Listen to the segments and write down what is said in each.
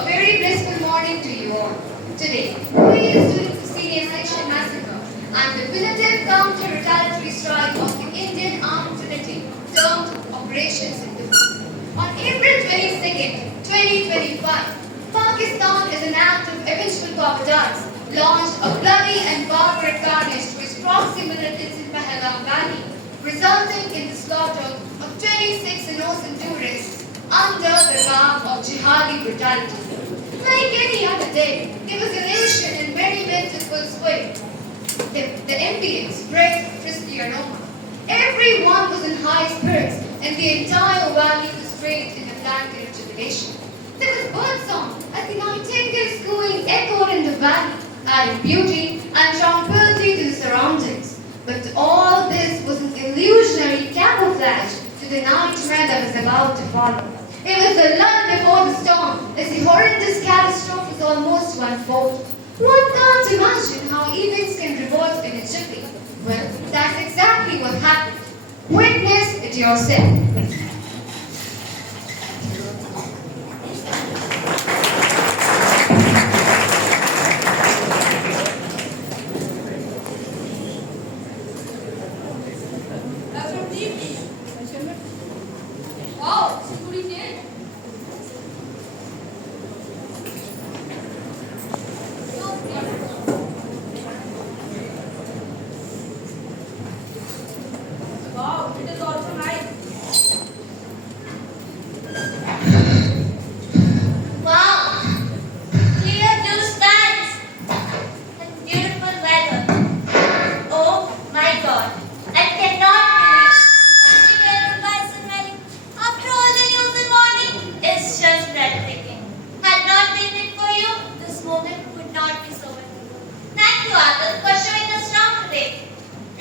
A very blissful morning to you all. Today, we are doing the senior section massacre and the punitive counter-retaliatory strike of the Indian Armed Trinity, termed Operation Sindoor. On April 22nd, 2025, Pakistan, as an act of eventual cowardice, launched a bloody and barbaric carnage to its proxy militants in Bahala Valley, resulting in the slaughter of 26 innocent tourists under the garb of jihadi brutality. Like any other day, it was elation and merriment in full swing. The ambience, bright, frisky, and open. Everyone was in high spirits, and the entire valley was draped in a blanket of jubilation. There was birdsong as the nightingale's cooing echoed in the valley, adding beauty and tranquility to the surroundings. But all this was an illusionary camouflage to the nightmare that was about to follow. It was the lull before the storm, as the horrendous catastrophe was almost to unfold. One can't imagine how events can revolve in a jiffy. Well, that's exactly what happened. Witness it yourself.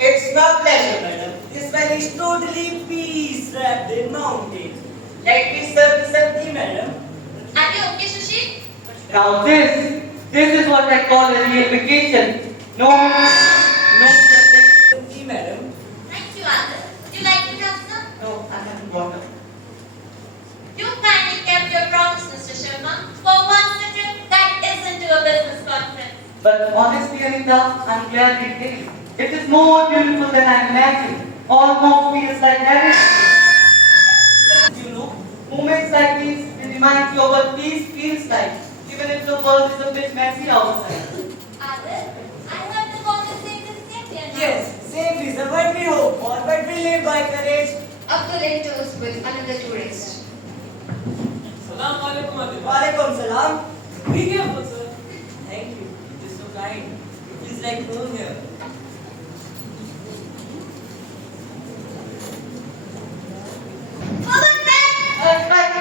It's my pleasure, madam. This valley is totally peace wrapped in mountains. Let me serve this empty, madam. Are you okay, Sushi? Now this is what I call a real vacation. No stress. Empty, madam. Thank you, Adil. Would you like to have some? No, I haven't water. You kindly kept your promise, Mr. Sharma. For once a trip that isn't to a business conference. But honestly, Anita, I'm glad we came. It is more beautiful than I imagined. Almost feels like heaven. You know, moments like these will remind you of what peace feels like, even if the world is a bit messy outside. Adil, I heard the government saying the same thing. Yes, same reason, but we hope for, but we live by courage. Abdul enters with another tourist. Salam alaikum, Adil. Walaikum salam. Be careful, sir. Thank you. You're so kind. It feels like home here.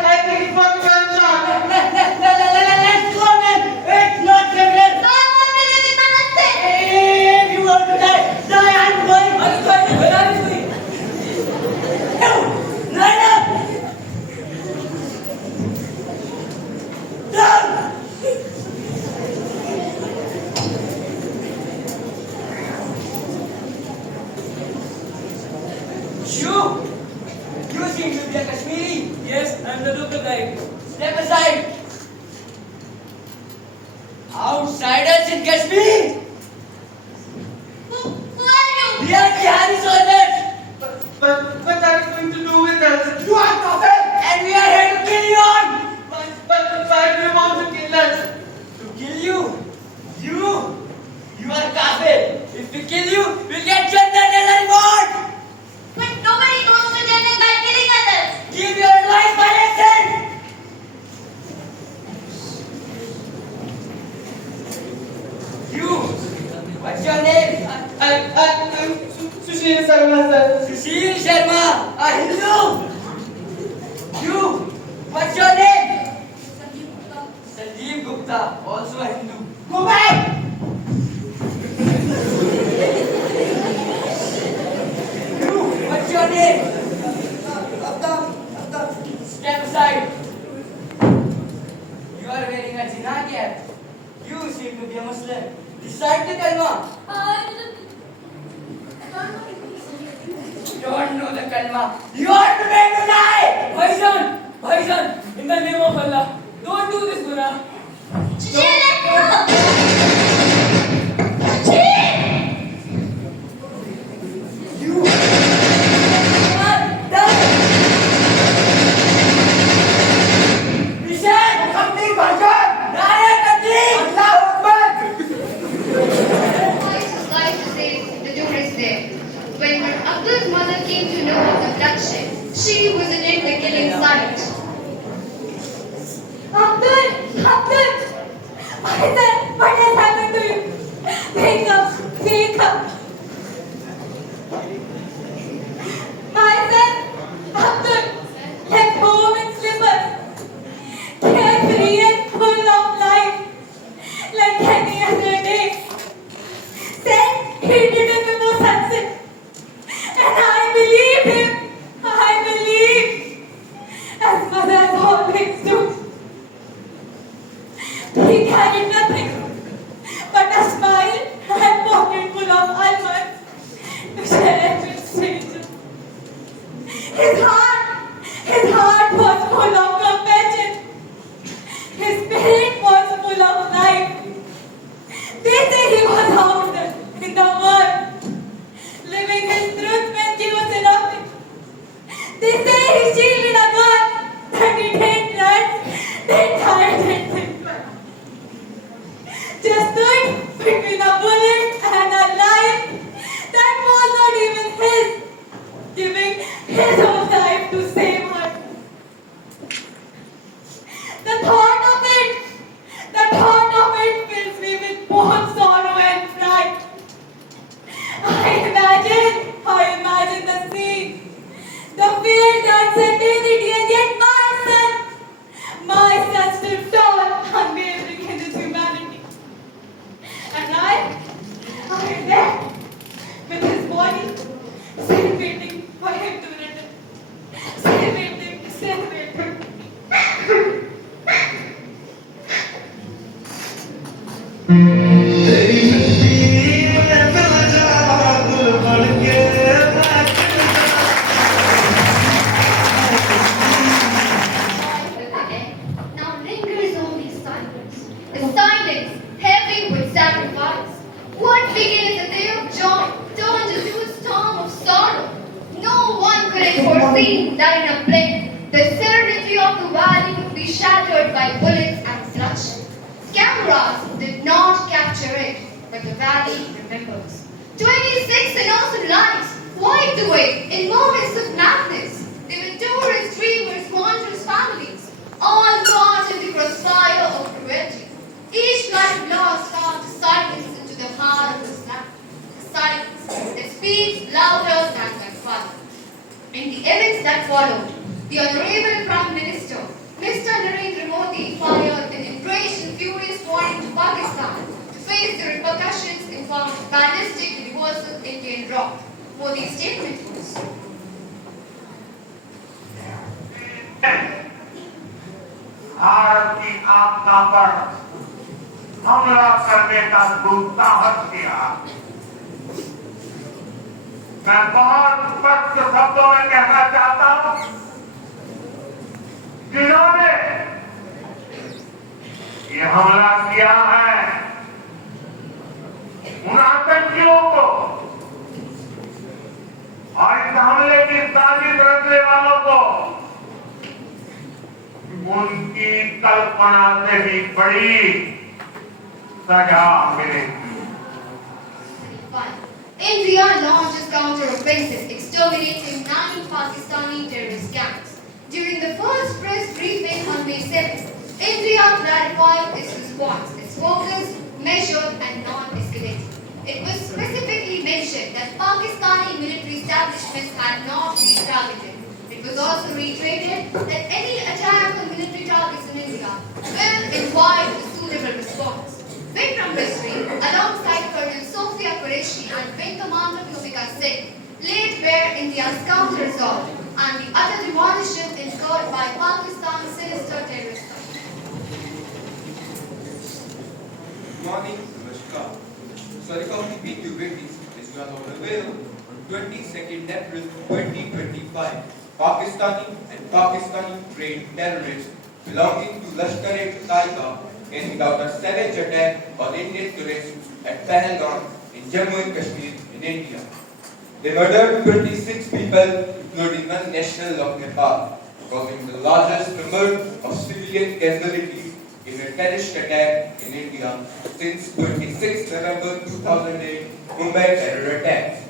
I think it was a gunshot. Let's go, man. It's not different. No, I want to live in Namaste. If you want to die, I'm going. Where are you going? No, Nana. Down. You seem to be a Kashmiri. Yes, I'm the local guide. Step aside. Outsiders in Kashmir. Who are you? We are Bihari soldiers. But what are you going to do with us? You are kafir, and we are here to kill you all. But why do you want to kill us? To kill you? You are kafir. If we kill you, we'll get Jannah as a reward. But nobody goes to Jannah by killing others. Give your life by accident. You. What's your name? I'm Sushil Sharma, sir. Sushil Sharma, a Hindu. You. What's your name? Sanjeev Gupta, also a Hindu. Go back. You. What's your name? Step aside. You are wearing a jinnah cap. You seem to be a Muslim. Recite the kalma. Don't know the kalma. You are prepared to die. Bhaijan, in the name of Allah, Don't do this, Guna. Chachi, let go! Chachi! You. Listen, complete version. Nare Takbir. Allahu Akbar. Twice his life to say the door is there. When Abdul's mother came to know of the bloodshed, she was in the killing site. Abdul! What has happened to you? Wake up! My son, Abdul, left home in slippers, carefree and full of life, like any other day. Said he did it before sunset, and I believe him. I believe, as mothers always do. He carried nothing but a smile and pocket full of almonds to share with strangers. His heart was full of compassion. His spirit was full of life. They say he was out in the world, living his truth when he was enough. They say he shielded a gun that he hate rats, they died in him. Just stood between a bullet and a life that was not even his, giving his own life to save her. The thought of it fills me with both sorrow and pride. I imagine the scene, the fear, the uncertainty, and yet my son stood tall, unwavering in his humanity. And I am there with his body, still waiting for him to return. Still waiting. Now lingers only silence. The silence heavy with sacrifice. What began as a day of joy turned into a storm of sorrow. No one could have foreseen that in a blink the serenity of the valley would be shattered by bullets and bloodshed. Cameras did not capture it, but the valley remembers. 26 innocent lives wiped away in moments of madness. They were tourists, dreamers, wanderers, families, all caught in the crossfire of cruelty. Each life lost found silence into the heart of this land. Silence that speaks louder than my father. In the events that followed, the Honorable Prime Minister, Mr. Narendra Modi, fired an enraged and furious warning to Pakistan to face the repercussions in form of ballistic universal Indian rock. Modi's statement was, Bharat की आपदा पर हमला करने का दुस्साहस किया। मैं बहुत स्पष्ट शब्दों में कहना चाहता हूं, जिन्होंने ये हमला किया है, उन आतंकियों को और इस हमले की साजिश रचने वालों को उनकी कल्पना से भी बड़ी सजा मिलेगी। India launches counter-offensive, exterminating 9 Pakistani terrorist camps. During the first press briefing on May 7th, India clarified its response, its focus, measured and non-escalating. It was specifically mentioned that Pakistani military establishments had not been targeted. It was also reiterated that any attack on military targets in India will invite a suitable response. Vikram Misri, alongside Colonel Sophia Qureshi and Wing Commander Bhumika Singh, laid bare India's counter-assault and the utter demolition incurred by Pakistan's sinister terrorist attack. Good morning, Namaskar. Sarikaudi BQ20 is well aware on 22nd April 2025. Pakistani and Pakistani-trained terrorists belonging to Lashkar-e-Taiba carried out a savage attack on Indian tourists at Pahalgam in Jammu and Kashmir in India. They murdered 26 people, including one national of Nepal, causing the largest number of civilian casualties in a terrorist attack in India since 26 November 2008 Mumbai terror attacks.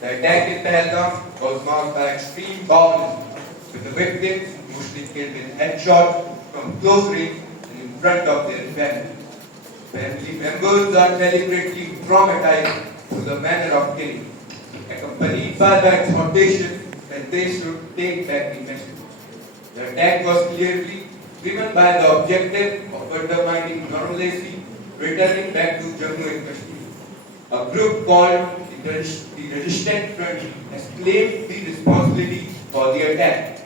The attack in Pahalgam was marked by extreme barbarism, with the victims mostly killed with headshots from close range and in front of their families. Family members are deliberately traumatized through the manner of killing, accompanied by the exhortation that they should take back the message. The attack was clearly driven by the objective of undermining normalcy, returning back to Jammu and Kashmir. A group called the Resistant Front has claimed the responsibility for the attack.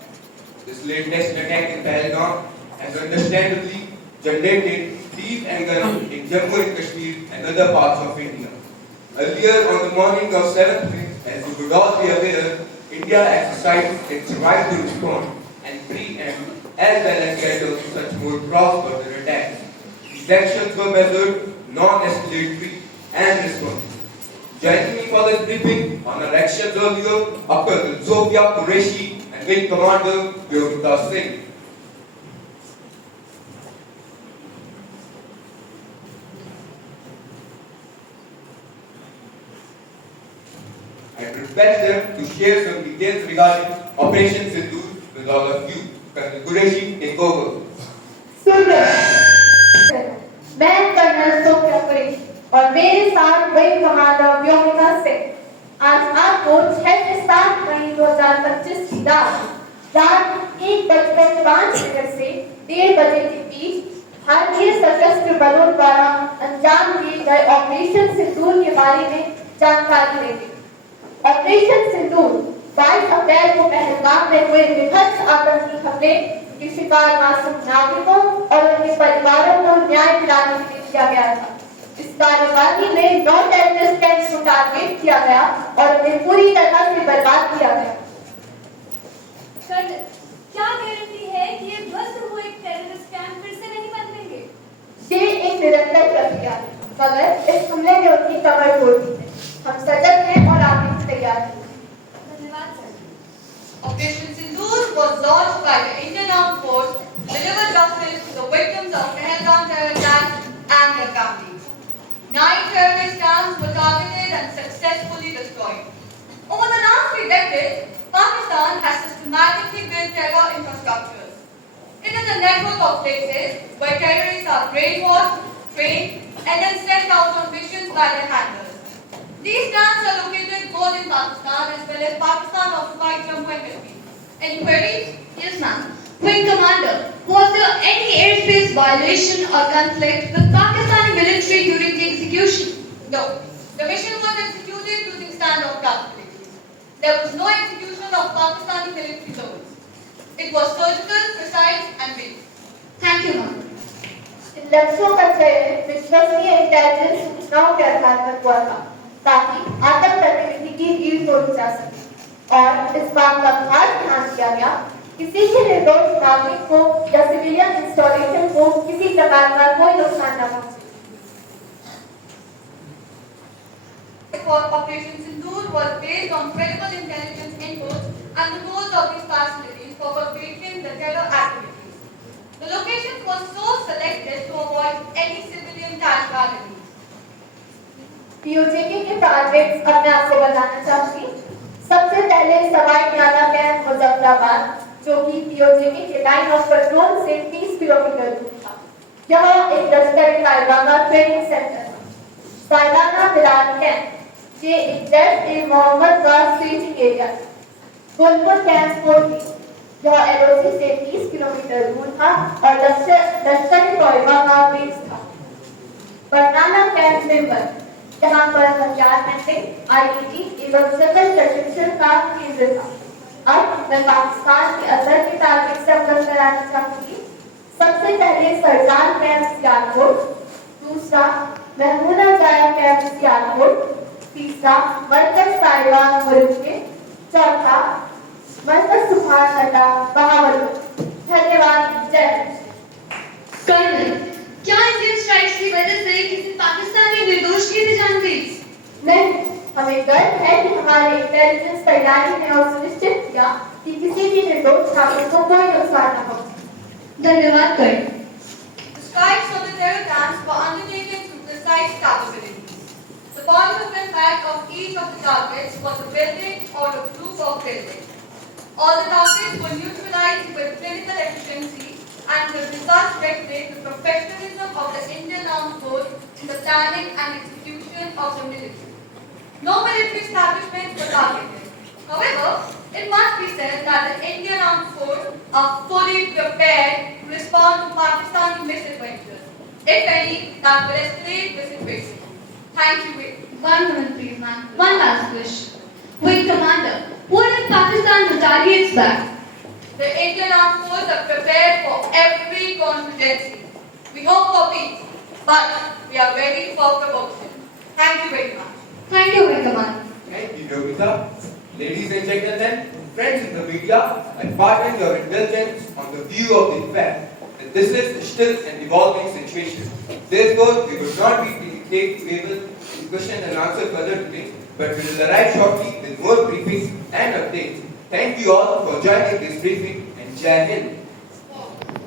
This latest attack in Pahalgam has understandably generated deep anger in Jammu and Kashmir and other parts of India. Earlier on the morning of 7th May, as you would all be aware, India exercised its right to respond and preempt as well as cater to such more cross-border attacks. These actions were measured, non-escalatory and responsive. Joining me for this briefing on our actions earlier are Colonel Sophia Qureshi and Wing Commander Yogita Singh. I request them to share some details regarding Operation Sindoor with all of you. Colonel Qureshi, take over. मैं colonel Sophia Qureshi और मेरे साथ wing commander Yogita Singh आज आपको 6 से 7 मई 2025 की रात 1:05 से 1:30 बजे के बीच भारतीय सशस्त्र बलों द्वारा अंजाम दिए गए ऑपरेशन सिंदूर के बारे में जानकारी देंगे। ऑपरेशन सिंदूर 22 अप्रैल को पहलगाम में हुए विभत्स आतंकी हमले के शिकार मासूम नागरिकों और उनके परिवारों को न्याय दिलाने के लिए किया गया था। इस कार्यवाही में 9 टेररिस्ट कैंप्स को टारगेट किया गया और उन्हें पूरी तरह से बर्बाद किया गया। कर्नल, क्या गारंटी है कि ये ध्वस्त हुए टेररिस्ट कैंप फिर से नहीं बनेंगे? ये एक निरंतर प्रक्रिया है, मगर इस हमले ने उनकी कमर तोड़ दी है। हम सजग हैं और आगे की तैयार हैं। धन्यवाद sir. Operation Sindoor was launched by the Indian Armed Force to deliver justice to the victims of Pahalgam terror attacks and their families. 9 terrorist camps were targeted and successfully destroyed. Over the last 3 decades, Pakistan has systematically built terror infrastructures. It is a network of places where terrorists are brainwashed, trained, and then sent out on missions by their handlers. These camps are located both in Pakistan as well as Pakistan-occupied Jammu and Kashmir. Any queries? Yes, ma'am. Wing Commander, was there any airspace violation or conflict with Pakistani military during the execution? No. The mission was executed using standoff capabilities. There was no execution of Pakistani military zones. It was surgical, precise, and big. Thank you, ma'am. इन लक्ष्यों का चयन विश्वसनीय intelligence सूचनाओं के आधार पर हुआ था, ताकि आतंक गतिविधि की रीढ़ तोड़ी जा सके और इस बात का खास ध्यान दिया गया किसी भी निर्दोष नागरिक को या सिविलियन इंस्टॉलेशन को किसी प्रकार का कोई नुकसान न पहुंचे। For Operation Sindoor was based on credible intelligence inputs and the goals of these facilities for perpetrating the terror activities. The locations were so selected to avoid any civilian casualties. PoJK के targets अब मैं आपको बताना चाहूंगी। सबसे पहले Sawai न्याला camp Muzaffarabad, जो कि पीओजेके के लाइन ऑफ कंट्रोल से 30 किलोमीटर दूर था। यह एक लश्कर-ए-तैयबा का ट्रेनिंग सेंटर था। सालाना बिलाल कैंप, ये एक जैश-ए-मोहम्मद का स्टेजिंग एरिया था। गुलपुर कैंप 40, यह एलओसी से 30 किलोमीटर दूर था और लश्कर-ए-तैयबा का बेस था। बरनाला कैंप मेंबर, जहां पर हथियार हैंडलिंग, आईईडी एवं सकल प्रशिक्षण का केंद्र था। अब मैं पाकिस्तान के अंदर के टारगेट से अवगत कराना चाहूंगी। सबसे पहले सरदार कैंप सियालकोट, दूसरा महमूदा जाया कैंप सियालकोट, तीसरा मरकज ताइवान मुल्क में, चौथा मरकज सुभान अल्लाह बहावलपुर। धन्यवाद जय कर्नल, क्या इंडियन स्ट्राइक्स की वजह से किसी पाकिस्तानी निर्दोष की भी जान गई? नहीं, हमें गर्व है कि हमारे इंटेलिजेंस तैयारी ने और सुनिश्चित किया कि किसी भी निर्दोष छात्र को कोई नुकसान न हो। धन्यवाद colonel. The strikes of the terror camps were undertaken to precise capabilities. The point of impact of each of the targets was a building or a group of buildings. All the targets were neutralized with clinical efficiency and the results reflect the professionalism of the Indian Armed Force in the planning and execution of the military. No military establishments were targeted. However, it must be said that the Indian Armed Force are fully prepared to respond to Pakistani misadventures, if any, that will escalate the situation. Thank you. One moment please, ma'am. One last wish. Wait, Commander, what if Pakistan retaliates back? The Indian Armed Forces are prepared for every contingency. We hope for peace, but we are ready for promotion. Thank you very much. Thank you, my Commander. Thank you, Yogita. Ladies and gentlemen, friends in the media, I pardon your indulgence on the view of the fact that this is still an evolving situation. Therefore, we would not be able to question and answer further today, but we will arrive shortly with more briefings and updates. Thank you all for joining this briefing and Jai Hind.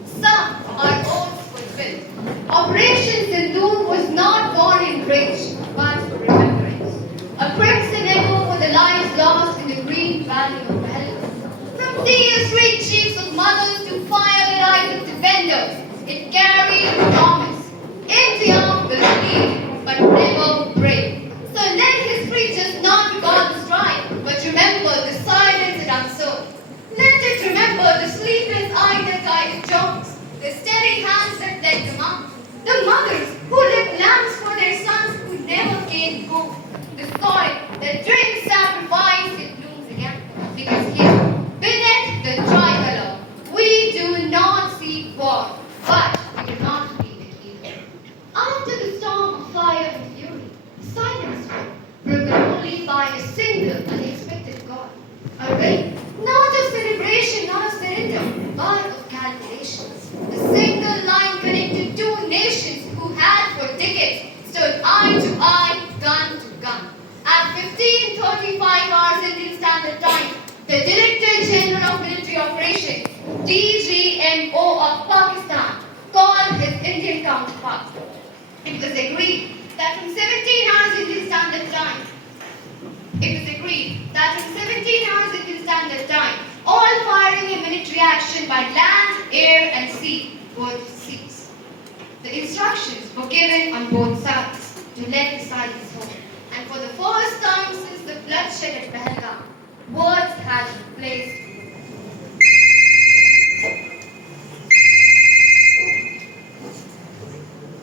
Some are oaths fulfilled. Operation Sindoor was not born in rage, but remembrance. A crimson echo for the lives lost in the green valley of Pahalgam. From tears street chiefs of mothers to fire-lit eyes of defenders, it carried a promise. India will lead, but never break. So let history just not recall the strike, but remember the silence it unserved. Let it remember the sleepless eyes that guided Jones, the steady hands that led them out, the mothers who lit lamps for their sons who never came home, the soil that drinks sacrifice it blooms again. Because here, beneath the tricolor, we do not seek war, but we do not leave it either. After the storm of fire and fury, silence fell, broken only by a single unexpected call. A rain, not of celebration, not of surrender, but of calculations. A single line connected two nations who had for decades stood eye to eye, gun to gun. At 15:35 hours Indian Standard Time, the Director General of Military Operations, DGMO of Pakistan, called his Indian counterpart. It was agreed that from 17 hours Indian Standard Time, all firing and military action by land, air and sea were to cease. The instructions were given on both sides to let the silence hold. And for the first time since the bloodshed at Pahalgam, words had replaced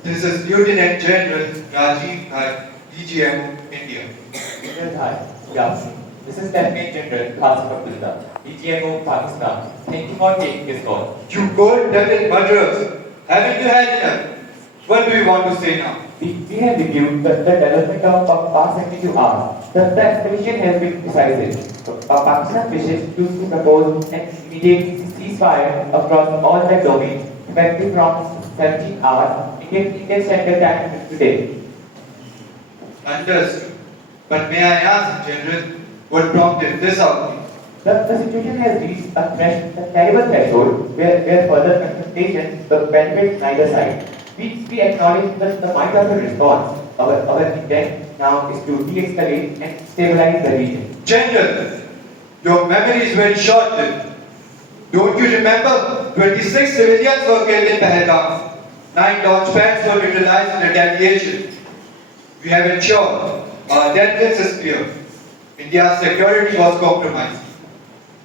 This is Lieutenant General Rajiv Bhai, DGMO, India. Hi, good afternoon. This is Lieutenant General Qasim Abdullah, DGMO, Pakistan. Thank you for taking this call. You cold-blooded murderers, haven't you had enough? What do you want to say now? We have reviewed the development of past 72 hours. The expedition has been decisive. Pakistan wishes to propose an immediate ceasefire across all the domains, effective from 17 hours, Indian Standard Time today. Understood. But may I ask, General, what prompted this outrage? The situation has reached a terrible threshold where further confrontation will benefit neither side. We acknowledge the might of the response. Our intent now is to de-escalate and stabilize the region. General, your memory is very short-lived. Don't you remember? 26 civilians were killed in Pahalgam. 9 launch pads were utilized in retaliation. We have ensured our intelligence is clear. India's security was compromised.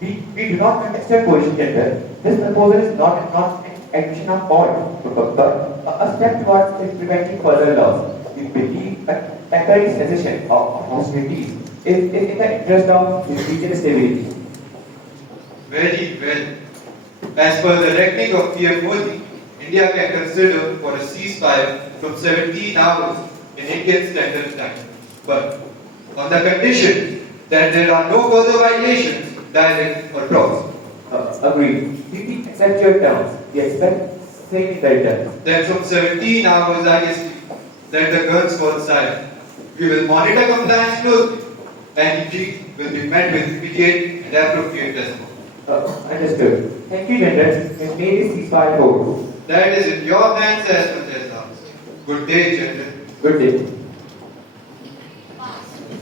We do not contest your position, General. This proposal is not an admission of fault, but a step towards preventing further loss. We believe that temporary cessation of hostilities is in the interest of regional stability. Very well. As per the reckoning of PM Modi, India can consider for a ceasefire from 17 hours in Indian Standard Time. But on the condition that there are no further violations, direct or cross. Agreed. We accept accept your terms. We expect same in the return. Then from 17 hours IST, let the guns fall silent. We will monitor compliance closely. Any breach will be met with immediate and appropriate response. Understood. Thank you, General. And may this ceasefire hold. That is in your hands as much as ours. Good day, General. Good day.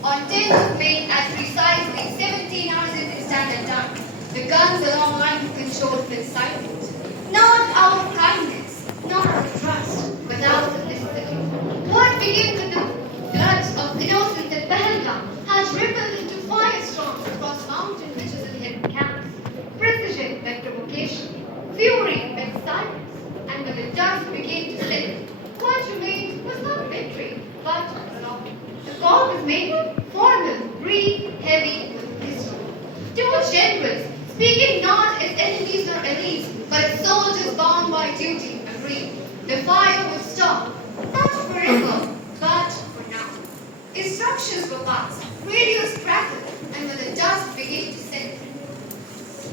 On 10th of May at precisely 17 hours Indian Standard Time, the guns along line of control fell silent. Not out of kindness, not out of trust, but out of necessity. What began with the blood of innocents at Pahalgam has rippled into firestorms across mountain ridges and hidden camps. Precision met provocation, fury met silence, and when the dust began to settle, what remained was not victory, but resolve. The call was made, formal, brief, heavy with history. Two generals, speaking not as enemies nor allies, but as soldiers bound by duty, agreed. The fire would stop, not forever, but for now. Instructions were passed, radios crackled, and when the dust began to settle,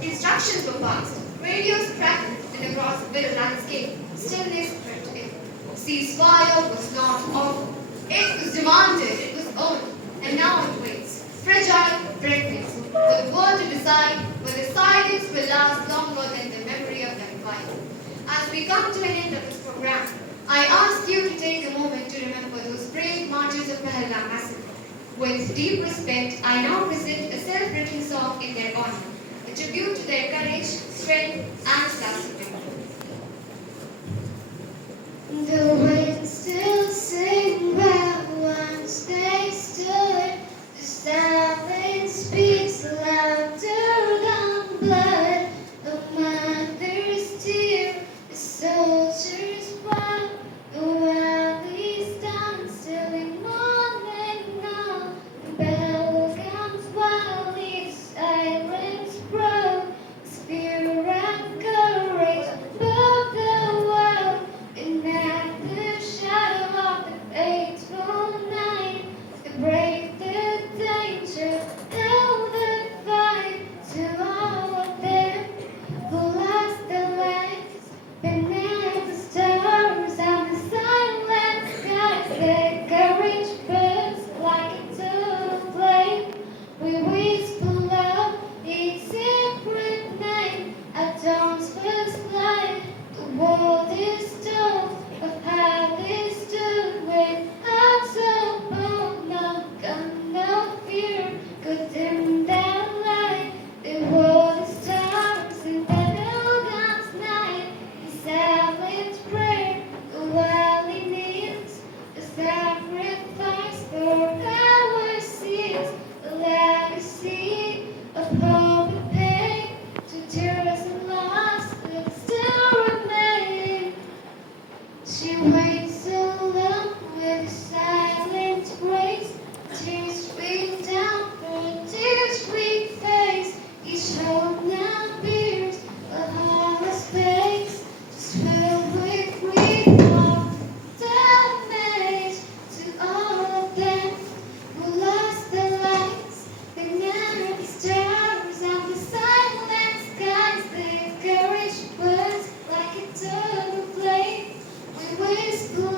instructions were passed, radios crackled, and across the bitter landscape, stillness crept in. Ceasefire was not offered. It was demanded, it was earned, and now it waits, fragile, breathless, for the world to decide whether silence will last longer than the memory of that fight. As we come to an end of this program, I ask you to take a moment to remember those brave martyrs of Pahalgam massacre. With deep respect, I now present a self-written song in their honor, a tribute to their courage, strength, and classic memory. The wind still sing where once they stood. The silence speaks louder than blood. The mother's tear, the soldier's vow. The valley stands still in morning now. The bell comes wildly, silence broke. Fear and courage above the world. And at the shadow of the fateful night, they brave the danger, held the fight. To all of them who lost their lives beneath the stars and the silent skies, their courage burns like a total flame. We whisper love, its secret name. At dawn's first light, the world is told of how they stood with hearts so bold. No gun, no fear could dim that light. They wore the stars in Pahalgam's night. In silent prayer, the valley kneels. The sacrifice for our sins, the legacy of hope and pain. To tears and loss that still remain. She waits alone with a silent grace. Tears stream down her tear-streaked face. Each hope now bears a hollow space, just filled with grief or damage. To all of them who lost their lives beneath the stars and the silent skies, their courage burns like a total flame. We whisper